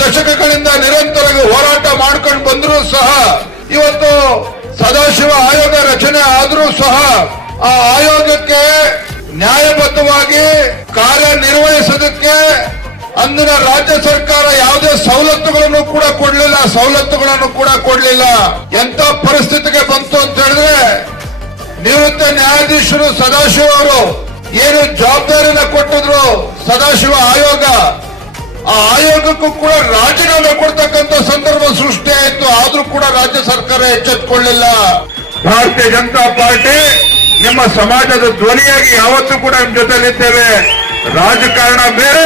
ದಶಕಗಳಿಂದ ನಿರಂತರವಾಗಿ ಹೋರಾಟ ಮಾಡ್ಕೊಂಡು ಬಂದರೂ ಸಹ ಇವತ್ತು ಸದಾಶಿವ ಆಯೋಗ ರಚನೆ ಆದರೂ ಸಹ ಆ ಆಯೋಗಕ್ಕೆ ನ್ಯಾಯಬದ್ಧವಾಗಿ ಕಾರ್ಯನಿರ್ವಹಿಸೋದಕ್ಕೆ ಅಂದಿನ ರಾಜ್ಯ ಸರ್ಕಾರ ಯಾವುದೇ ಸವಲತ್ತುಗಳನ್ನು ಕೂಡ ಕೊಡ್ಲಿಲ್ಲ. ಎಂತ ಪರಿಸ್ಥಿತಿಗೆ ಬಂತು ಅಂತ ಹೇಳಿದ್ರೆ ನಿವೃತ್ತ ನ್ಯಾಯಾಧೀಶರು ಸದಾಶಿವ ಅವರು ಏನು ಜವಾಬ್ದಾರಿನ ಕೊಟ್ಟಿದ್ರು ಸದಾಶಿವ ಆಯೋಗ, ಆ ಆಯೋಗಕ್ಕೂ ಕೂಡ ರಾಜೀನಾಮೆ ಕೊಡ್ತಕ್ಕಂಥ ಸಂದರ್ಭ ಸೃಷ್ಟಿ ಆಯಿತು. ಆದ್ರೂ ಕೂಡ ರಾಜ್ಯ ಸರ್ಕಾರ ಎಚ್ಚೆತ್ತುಕೊಳ್ಳಿಲ್ಲ. ಭಾರತೀಯ ಜನತಾ ಪಾರ್ಟಿ ನಿಮ್ಮ ಸಮಾಜದ ಧ್ವನಿಯಾಗಿ ಯಾವತ್ತೂ ಕೂಡ ನಿಮ್ಮ ಜೊತೆಲಿದ್ದೇವೆ. ರಾಜಕಾರಣ ಬೇರೆ,